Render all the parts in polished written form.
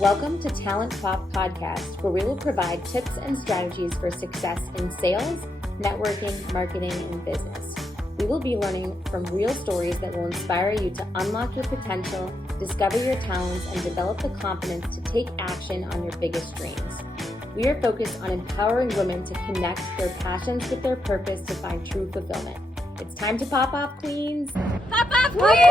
Welcome to Talent Pop Podcast, where we will provide tips and strategies for success in sales, networking, marketing, and business. We will be learning from real stories that will inspire you to unlock your potential, discover your talents, and develop the confidence to take action on your biggest dreams. We are focused on empowering women to connect their passions with their purpose to find true fulfillment. It's time to pop off, queens. Pop off, queens!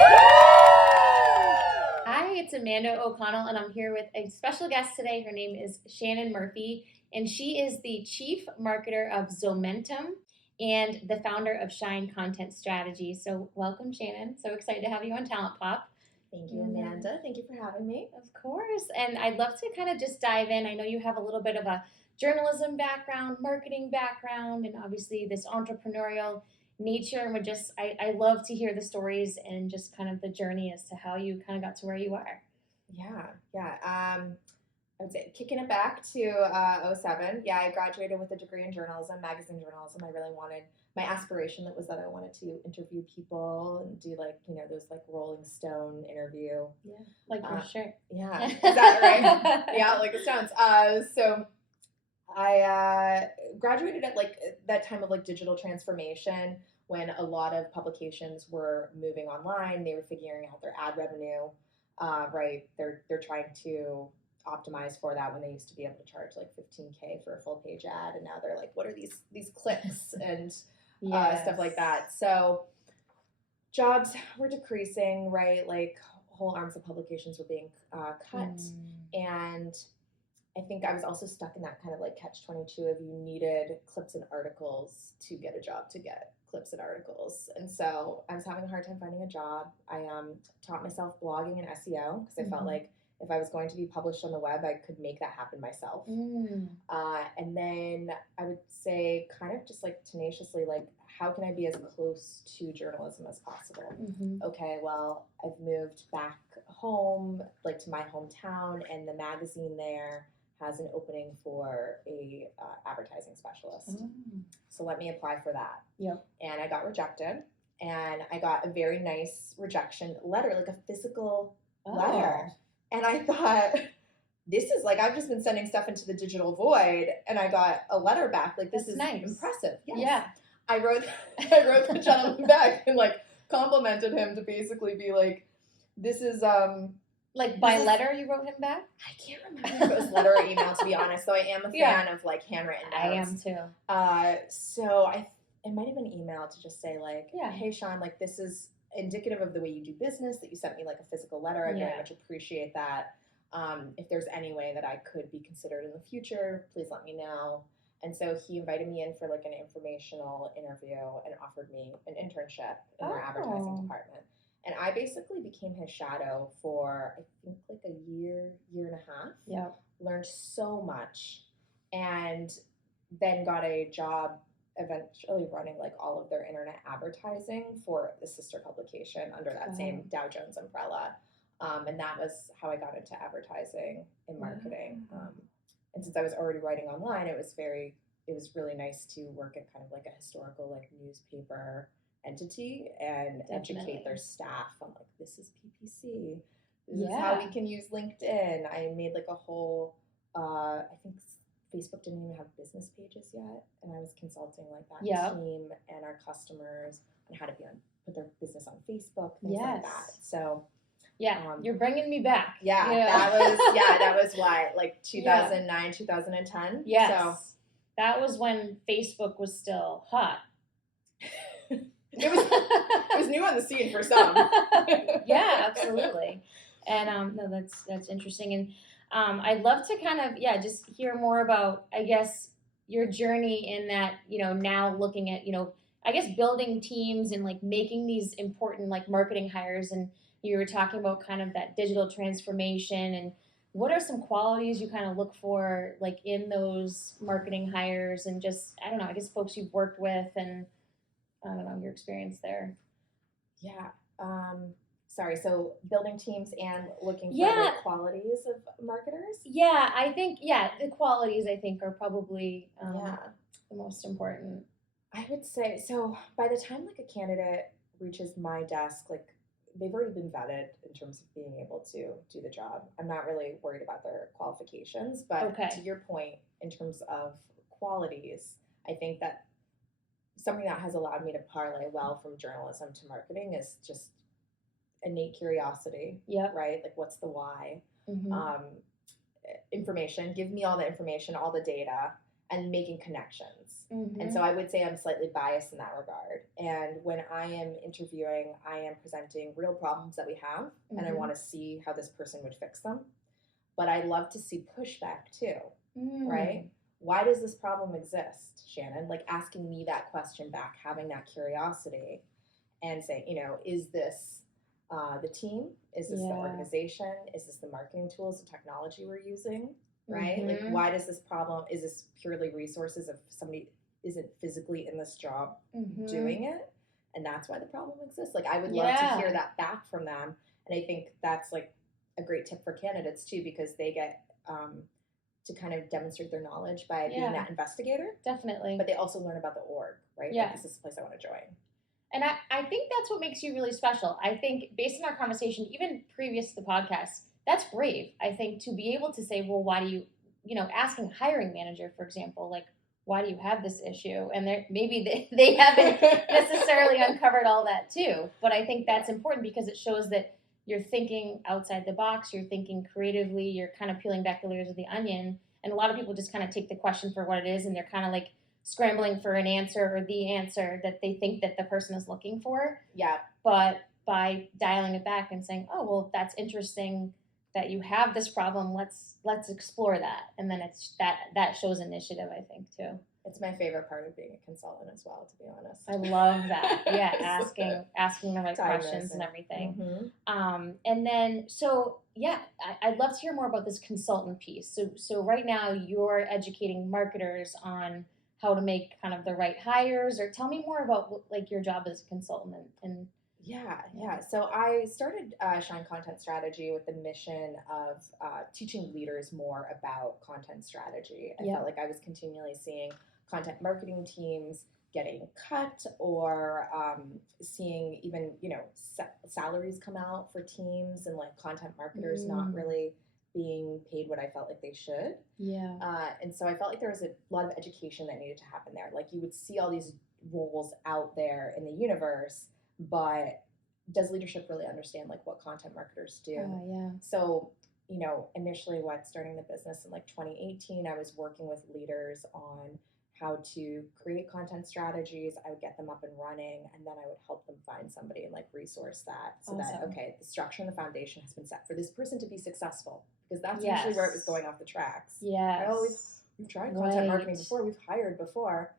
Hi, it's Amanda O'Connell, and I'm here with a special guest today. Her name is Shannon Murphy, and she is the Chief Marketer of Zomentum and the founder of Shine Content Strategy. So welcome, Shannon. So excited to have you on Talent Pop. Thank you, Amanda. Thank you for having me. Of course. And I'd love to kind of just dive in. I know you have a little bit of a journalism background, marketing background, and obviously this entrepreneurial nature. And I love to hear the stories and just kind of the journey as to how you kind of got to where you are. Yeah. I would say kicking it back to 07. Yeah, I graduated with a degree in journalism, magazine journalism. I really wanted, my aspiration was that I wanted to interview people and do those Rolling Stone interview. Yeah, like your shirt. Yeah, is that right? Yeah, like the Stones. So I graduated at that time of digital transformation when a lot of publications were moving online. They were figuring out their ad revenue, right? They're trying to optimize for that when they used to be able to charge $15K for a full page ad, and now they're like, what are these clicks and stuff like that. So jobs were decreasing, right? Whole arms of publications were being cut, and I think I was also stuck in that kind of catch-22 of you needed clips and articles to get a job, to get clips and articles. And so I was having a hard time finding a job. I taught myself blogging and SEO because I felt like if I was going to be published on the web, I could make that happen myself. And then I would say kind of just tenaciously, how can I be as close to journalism as possible? Okay, well, I've moved back home, to my hometown, and the magazine there has an opening for a advertising specialist. So let me apply for that. Yep. And I got rejected, and I got a very nice rejection letter, a physical letter. And I thought, this is I've just been sending stuff into the digital void, and I got a letter back. This That's is nice. Impressive. Yes. Yeah. I wrote the gentleman back and complimented him to basically be this is by letter you wrote him back? I can't remember if it was letter or email, to be honest. So I am a fan of handwritten notes. I am too. So it might have been email to just say hey Sean, this is indicative of the way you do business, that you sent me a physical letter. I very much appreciate that. If there's any way that I could be considered in the future, please let me know. And so he invited me in for an informational interview and offered me an internship in their advertising department. And I basically became his shadow for, I think, a year and a half. Yeah. Learned so much. And then got a job eventually running all of their internet advertising for the sister publication under that same Dow Jones umbrella. And that was how I got into advertising and marketing. And since I was already writing online, it was really nice to work at kind of a historical newspaper entity and educate their staff on this is PPC, this is how we can use LinkedIn. I made a whole I think Facebook didn't even have business pages yet, and I was consulting that team and our customers on how to put their business on Facebook, things like that. So you're bringing me back. That was what 2009, 2010. Yes. So that was when Facebook was still hot. It was new on the scene for some. Yeah, absolutely. And no, that's interesting. And I'd love to kind of just hear more about, I guess, your journey in that, now looking at, I guess building teams and making these important marketing hires. And you were talking about kind of that digital transformation, and what are some qualities you kind of look for in those marketing hires, and just, I don't know, I guess folks you've worked with, and I don't know, your experience there. Yeah. Sorry. So building teams and looking for the qualities of marketers? Yeah, I think, the qualities I think are probably the most important. I would say, so by the time a candidate reaches my desk, they've already been vetted in terms of being able to do the job. I'm not really worried about their qualifications, but Okay. to your point, in terms of qualities, I think that something that has allowed me to parlay well from journalism to marketing is just innate curiosity, Yep. right? Like, what's the why? Mm-hmm. Information, give me all the information, all the data, and making connections. Mm-hmm. And so I would say I'm slightly biased in that regard. And when I am interviewing, I am presenting real problems that we have, and I want to see how this person would fix them. But I love to see pushback too, right? Why does this problem exist, Shannon? Like, asking me that question back, having that curiosity, and saying, is this the team? Is this the organization? Is this the marketing tools, the technology we're using? Right? Like, why does this problem, is this purely resources if somebody isn't physically in this job doing it? And that's why the problem exists. Like, I would love to hear that back from them. And I think that's like a great tip for candidates too, because they get to kind of demonstrate their knowledge by being that investigator. Definitely. But they also learn about the org, right? Yeah. Like, is this a place I want to join? And I think that's what makes you really special. I think based on our conversation, even previous to the podcast, that's brave. I think to be able to say, well, why do you, asking a hiring manager, for example, like, why do you have this issue? And maybe they haven't necessarily uncovered all that too. But I think that's important because it shows that you're thinking outside the box, you're thinking creatively, you're kind of peeling back the layers of the onion. And a lot of people just kind of take the question for what it is, and they're kind of like scrambling for an answer or the answer that they think that the person is looking for. Yeah. But by dialing it back and saying, oh, well, that's interesting that you have this problem. Let's explore that. And then it's that shows initiative, I think, too. It's my favorite part of being a consultant as well, to be honest. I love that. Yeah, asking the right questions and everything. Mm-hmm. And then, so yeah, I'd love to hear more about this consultant piece. So right now you're educating marketers on how to make kind of the right hires, or tell me more about like your job as a consultant and Yeah. So I started Shine Content Strategy with the mission of teaching leaders more about content strategy. I felt like I was continually seeing content marketing teams getting cut, or seeing even, salaries come out for teams, and like content marketers not really being paid what I felt like they should. Yeah. And so I felt like there was a lot of education that needed to happen there. Like, you would see all these roles out there in the universe, but does leadership really understand like what content marketers do? So, initially starting the business in like 2018, I was working with leaders on how to create content strategies. I would get them up and running, and then I would help them find somebody and like resource that, so that, okay, the structure and the foundation has been set for this person to be successful, because that's usually where it was going off the tracks. We've tried content marketing before, we've hired before,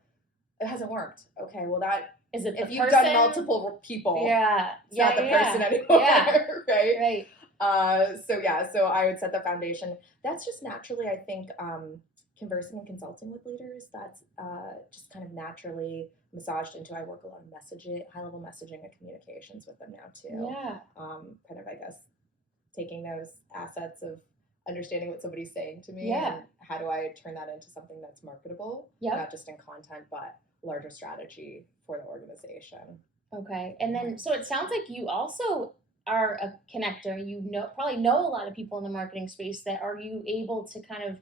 it hasn't worked. Okay, well, that is it. If you've done multiple people, it's not the person anymore, right? So I would set the foundation. That's just naturally, I think, conversing and consulting with leaders, that's just kind of naturally massaged into. I work a lot of messaging, high-level messaging and communications with them now too. Kind of, I guess, taking those assets of understanding what somebody's saying to me, and how do I turn that into something that's marketable, not just in content, but larger strategy for the organization. Okay. And then, so it sounds like you also are a connector. You probably know a lot of people in the marketing space. That are you able to kind of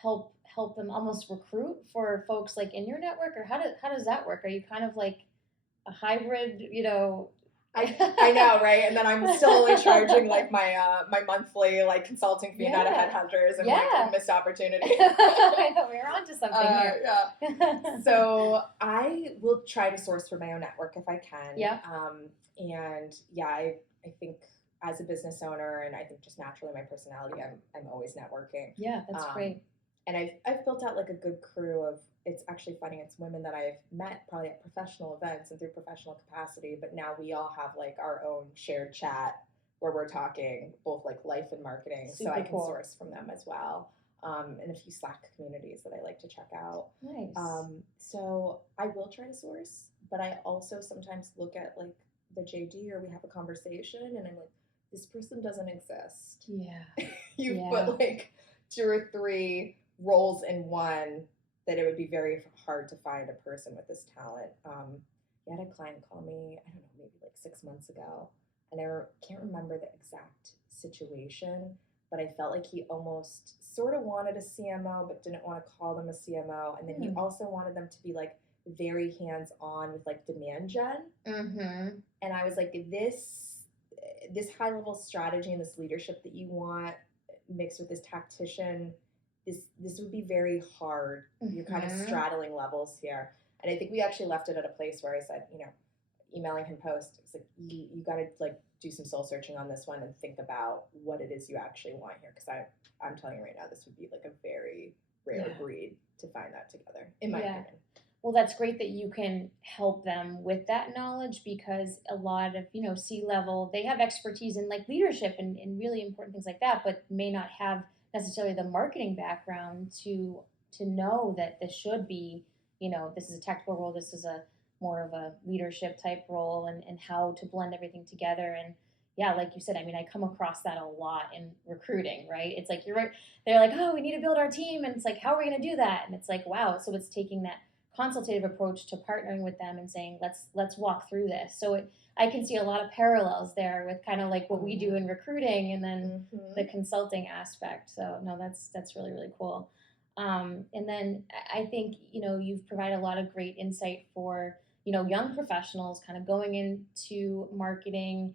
help them almost recruit for folks like in your network, or how does that work? Are you kind of like a hybrid, I know, right? And then I'm still only charging like my monthly like consulting fee, not a headhunters, and like a missed opportunity. I know, we're onto something here. So I will try to source for my own network if I can. I think as a business owner, and I think just naturally my personality, I'm always networking. Yeah, that's great. And I've built out like a good crew of, it's actually funny, it's women that I've met probably at professional events and through professional capacity, but now we all have like our own shared chat where we're talking both like life and marketing. Super so I can cool. source from them as well. And a few Slack communities that I like to check out. Nice. So I will try to source, but I also sometimes look at like the JD, or we have a conversation and I'm like, this person doesn't exist. You've put like 2 or 3 roles in one, that it would be very hard to find a person with this talent. I had a client call me, I don't know, maybe like 6 months ago, and can't remember the exact situation, but I felt like he almost sort of wanted a CMO, but didn't want to call them a CMO. And then he also wanted them to be like very hands-on with like demand gen. And I was like, this high-level strategy and this leadership that you want mixed with this tactician, this would be very hard. You're kind of straddling levels here. And I think we actually left it at a place where I said, emailing him post, it's like, you got to like do some soul searching on this one and think about what it is you actually want here. Because I'm telling you right now, this would be like a very rare breed to find that together, in my opinion. Well, that's great that you can help them with that knowledge, because a lot of, C-level, they have expertise in like leadership and really important things like that, but may not have necessarily the marketing background to know that this should be, this is a tactical role, this is a more of a leadership type role, and how to blend everything together. And yeah, like you said, I mean, I come across that a lot in recruiting, right? It's like, you're right. They're like, oh, we need to build our team. And it's like, how are we going to do that? And it's like, wow. So it's taking that consultative approach to partnering with them and saying, let's walk through this. So I can see a lot of parallels there with kind of like what we do in recruiting and then the consulting aspect. So no, that's really, really cool. And then I think, you've provided a lot of great insight for, young professionals kind of going into marketing.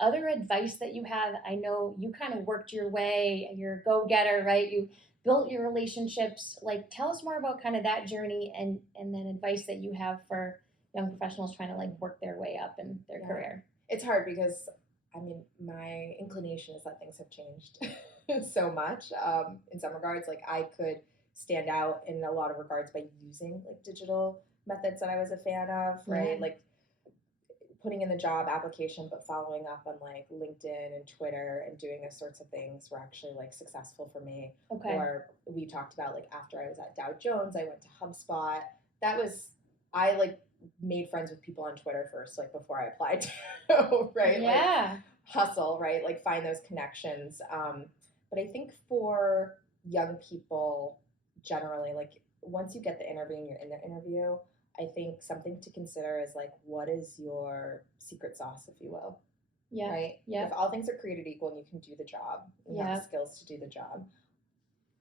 Other advice that you have, I know you kind of worked your way, you're a go-getter, right? You built your relationships. Like, tell us more about kind of that journey and then advice that you have for young professionals trying to like work their way up in their career. It's hard because, I mean, my inclination is that things have changed so much in some regards. Like, I could stand out in a lot of regards by using like digital methods that I was a fan of, right? Like putting in the job application, but following up on like LinkedIn and Twitter and doing those sorts of things were actually like successful for me. Okay. Or we talked about like after I was at Dow Jones, I went to HubSpot. I like made friends with people on Twitter first, like before I applied to, right? Yeah. Like hustle, right? Like find those connections. But I think for young people generally, like once you get the interview and you're in the interview, I think something to consider is like, what is your secret sauce, if you will? Yeah. Right? Yeah. If all things are created equal and you can do the job, and you have the skills to do the job,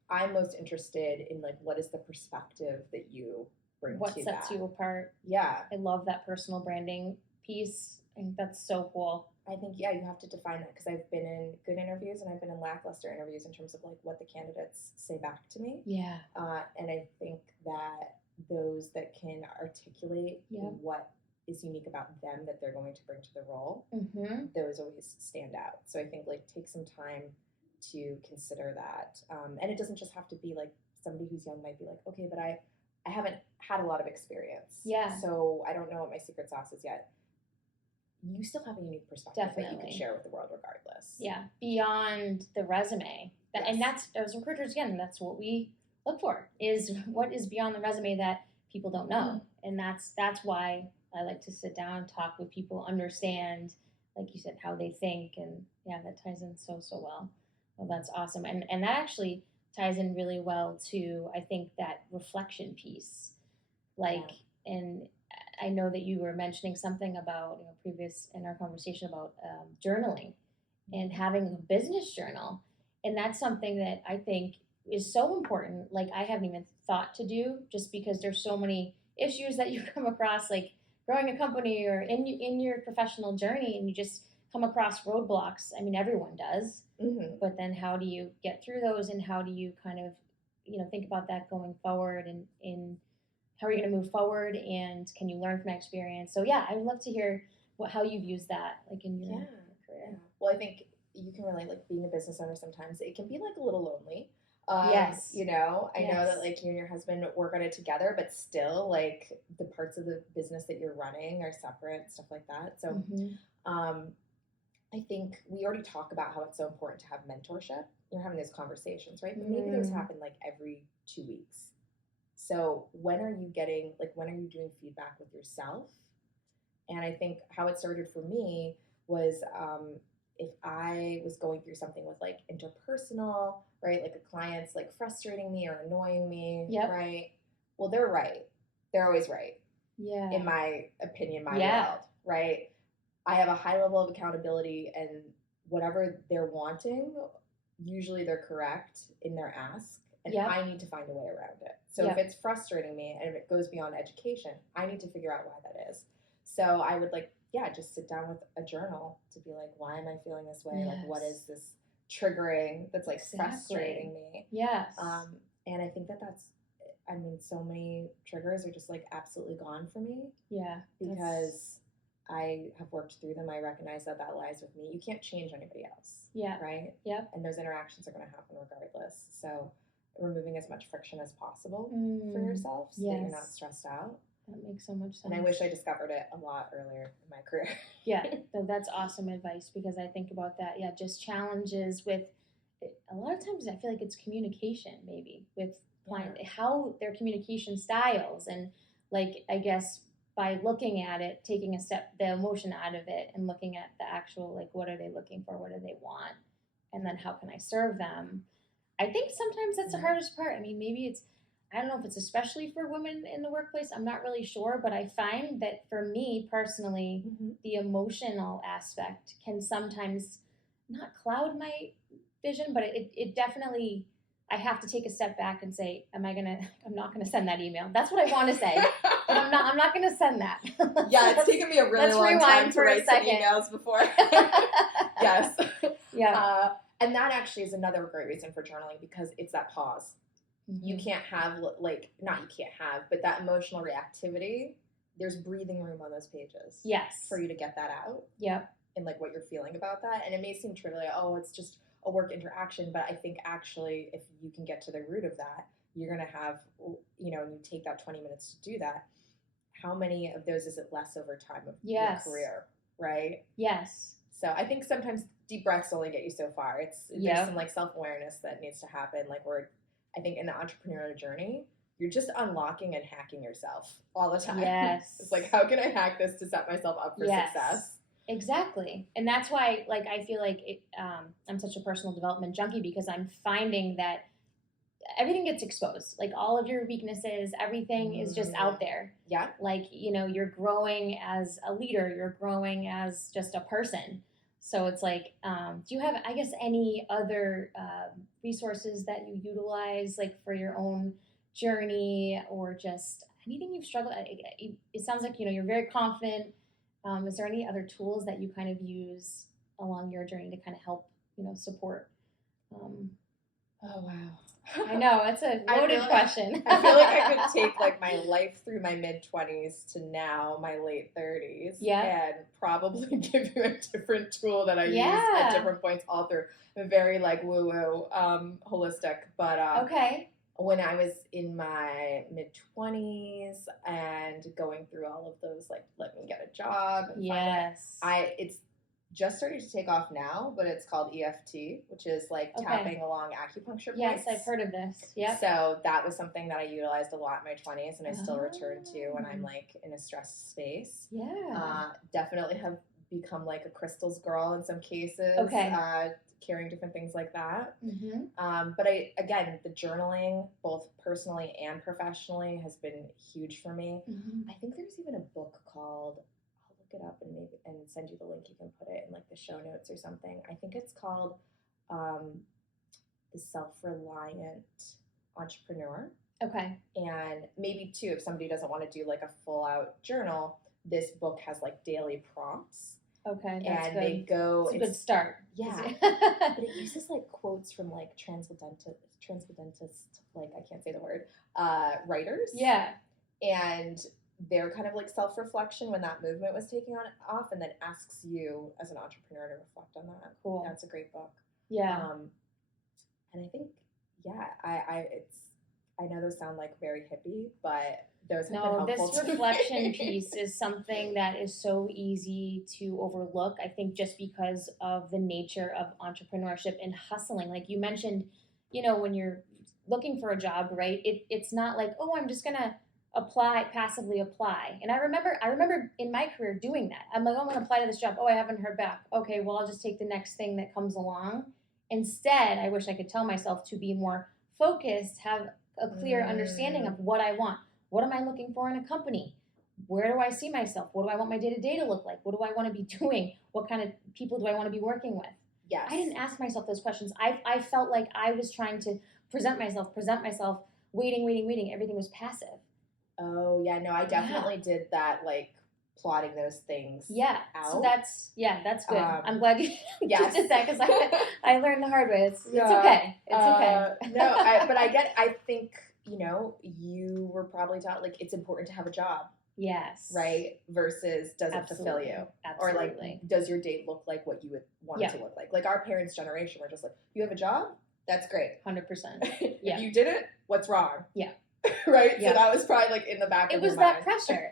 I'm most interested in like, what is the perspective that you bring what to sets that? you apart. Yeah. I love that personal branding piece. I think that's so cool. I think, you have to define that, because I've been in good interviews and I've been in lackluster interviews in terms of like what the candidates say back to me. Yeah. And I think that those that can articulate what is unique about them that they're going to bring to the role, those always stand out. So I think like take some time to consider that. And it doesn't just have to be like somebody who's young might be like, okay, but I haven't had a lot of experience. Yeah. So I don't know what my secret sauce is yet. You still have a unique perspective that you can share with the world regardless. Yeah. Beyond the resume. And that's, as recruiters, again, that's what we look for, is what is beyond the resume that people don't know. And that's why I like to sit down and talk with people, understand, like you said, how they think. And yeah, that ties in so well. Well, that's awesome. And that actually ties in really well to, I think, that reflection piece. Like, and I know that you were mentioning something about, previous in our conversation about journaling and having a business journal. And that's something that I think is so important. Like, I haven't even thought to do, just because there's so many issues that you come across, like growing a company or in your professional journey, and you just come across roadblocks. I mean, everyone does. But then how do you get through those, and how do you kind of, think about that going forward, and in how are you going to move forward, and can you learn from that experience? So yeah, I would love to hear how you've used that, like in your career. Yeah. Well, I think you can relate, like being a business owner, sometimes it can be like a little lonely. Yes. I know that like you and your husband work on it together, but still like the parts of the business that you're running are separate, stuff like that. So I think we already talk about how it's so important to have mentorship. You're having those conversations, right? But maybe those happen like every 2 weeks. So when are you doing feedback with yourself? And I think how it started for me was if I was going through something with like interpersonal, right? Like a client's like frustrating me or annoying me, right? Well, they're right. They're always right. Yeah. In my opinion, my world, right? I have a high level of accountability, and whatever they're wanting, usually they're correct in their ask, and Yep. I need to find a way around it. So Yep. if it's frustrating me and if it goes beyond education, I need to figure out why that is. So I would just sit down with a journal to be like, why am I feeling this way? Yes. Like, what is this triggering that's like Exactly. frustrating me? Yes. And I think so many triggers are just like absolutely gone for me. Yeah. Because I have worked through them. I recognize that lies with me. You can't change anybody else. Yeah. Right? Yep. And those interactions are going to happen regardless. So removing as much friction as possible for yourself so that you're not stressed out. That makes so much sense. And I wish I discovered it a lot earlier in my career. Yeah, that's awesome advice, because I think about that. Yeah, just challenges with, a lot of times I feel like it's communication maybe with clients, how their communication styles, and like, I guess by looking at it, taking a step, the emotion out of it, and looking at the actual, like, what are they looking for? What do they want? And then how can I serve them? I think sometimes that's the hardest part. I mean, maybe I don't know if it's especially for women in the workplace. I'm not really sure, but I find that for me personally, the emotional aspect can sometimes not cloud my vision, but it definitely, I have to take a step back and say, I'm not going to send that email. That's what I want to say, but I'm not going to send that. Yeah, it's taken me a really long time to write some emails before. Yes. Yeah. And that actually is another great reason for journaling, because it's that pause. You can't have, but that emotional reactivity, there's breathing room on those pages. Yes. For you to get that out. Yep. And like what you're feeling about that. And it may seem trivial, it's just a work interaction, but I think actually if you can get to the root of that, you're going to have, and you take that 20 minutes to do that. How many of those is it less over time of your career, right? Yes. So I think sometimes deep breaths only get you so far. There's some like self-awareness that needs to happen. Like I think in the entrepreneurial journey, you're just unlocking and hacking yourself all the time. Yes. It's like, how can I hack this to set myself up for success? Exactly. And that's why, like, I feel like I'm such a personal development junkie, because I'm finding that everything gets exposed. Like, all of your weaknesses, everything is just out there. Yeah. Like, you're growing as a leader, you're growing as just a person. So it's like, do you have, I guess, any other resources that you utilize, like, for your own journey, or just anything you've struggled? It sounds like, you're very confident. Is there any other tools that you kind of use along your journey to kind of help, support? Oh, wow. I know, it's a loaded question. I feel like I could take like my life through my mid-20s to now my late 30s and probably give you a different tool that I use at different points all through. I'm very like woo-woo, holistic, but okay. When I was in my mid-20s and going through all of those, like, let me get a job. It's just starting to take off now, but it's called EFT, which is like tapping along acupuncture points. Yes, I've heard of this. Yeah. So that was something that I utilized a lot in my 20s, and I still return to when I'm like in a stressed space. Yeah. Definitely have become like a crystals girl in some cases. Okay. Carrying different things like that. But the journaling, both personally and professionally, has been huge for me. I think there's even a book called, I'll look it up and send you the link. You can put it in like the show notes or something. I think it's called The Self-Reliant Entrepreneur. Okay. And maybe too, if somebody doesn't want to do like a full out journal, this book has like daily prompts. Okay, that's good. They go. It's a good start. Yeah, but it uses like quotes from like transcendentalist, like I can't say the word, writers. Yeah, and they're kind of like self-reflection when that movement was taking off, and then asks you as an entrepreneur to reflect on that. Cool. That's a great book. Yeah. And I think I know those sound like very hippie, but those have been helpful. This reflection piece is something that is so easy to overlook, I think, just because of the nature of entrepreneurship and hustling. Like you mentioned, when you're looking for a job, right? It's not like, oh, I'm just going to passively apply. And I remember in my career doing that. I'm like, oh, I'm going to apply to this job. Oh, I haven't heard back. Okay, well, I'll just take the next thing that comes along. Instead, I wish I could tell myself to be more focused, have a clear understanding of what I want. What am I looking for in a company? where do I see myself? What do I want my day-to-day to look like? What do I want to be doing? What kind of people do I want to be working with? Yes. I didn't ask myself those questions. I felt like I was trying to present myself, waiting. Everything was passive. Oh, yeah. No, I definitely did that, like, plotting those things out. So that's good. I'm glad you Yes. did that, because I learned the hard way. It's Yeah. okay. It's okay. No, but I think, you know, you were probably taught, like, it's important to have a job. Yes. Right? Versus does it fulfill you? Or, like, does your date look like what you would want it to look like? Like, our parents' generation were just like, you have a job? That's great. 100%. If you didn't, what's wrong? Yeah. Right? Yeah. So that was probably, like, in the back of your mind. It was that pressure.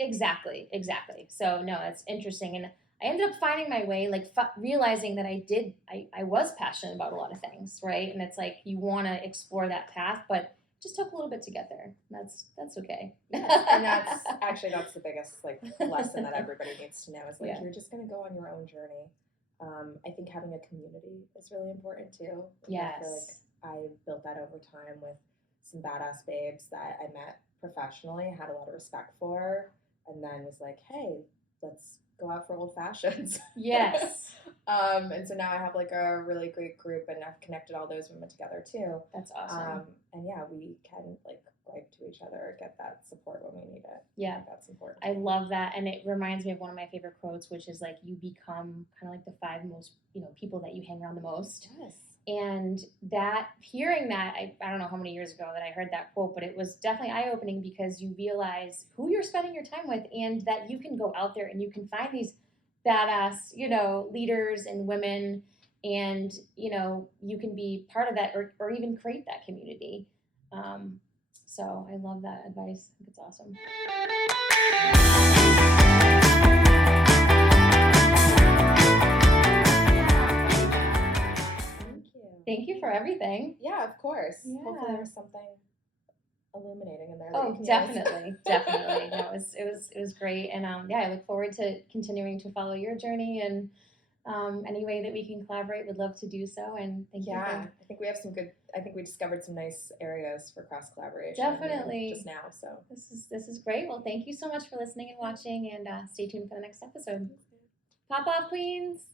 Exactly. So, no, it's interesting. And I ended up finding my way, like, realizing that I was passionate about a lot of things, right? And it's like, you want to explore that path, but it just took a little bit to get there. That's okay. Yes. And that's the biggest, like, lesson that everybody needs to know is, like, you're just going to go on your own journey. I think having a community is really important too. Yes. I feel like I built that over time with some badass babes that I met professionally, had a lot of respect for, and then was like, hey, let's go out for old fashions. Yes. And so now I have, like, a really great group, and I've connected all those women together too. That's awesome. And yeah, we can, like, gripe to each other, get that support when we need it. Yeah. That's important. I love that. And it reminds me of one of my favorite quotes, which is, like, you become kind of like the 5 most, people that you hang around the most. Yes. And hearing that, I don't know how many years ago that I heard that quote, but it was definitely eye-opening, because you realize who you're spending your time with, and that you can go out there and you can find these badass, leaders and women, and, you can be part of that, or even create that community. So I love that advice. I think it's awesome. Thank you for everything. Yeah, of course. Yeah. Hopefully there's something illuminating in there. Oh, definitely. No, it was great. And I look forward to continuing to follow your journey, and any way that we can collaborate, would love to do so. And thank you. I think we have I think we discovered some nice areas for cross collaboration. Definitely. Just now. So this is great. Well, thank you so much for listening and watching, and stay tuned for the next episode. Pop off, queens.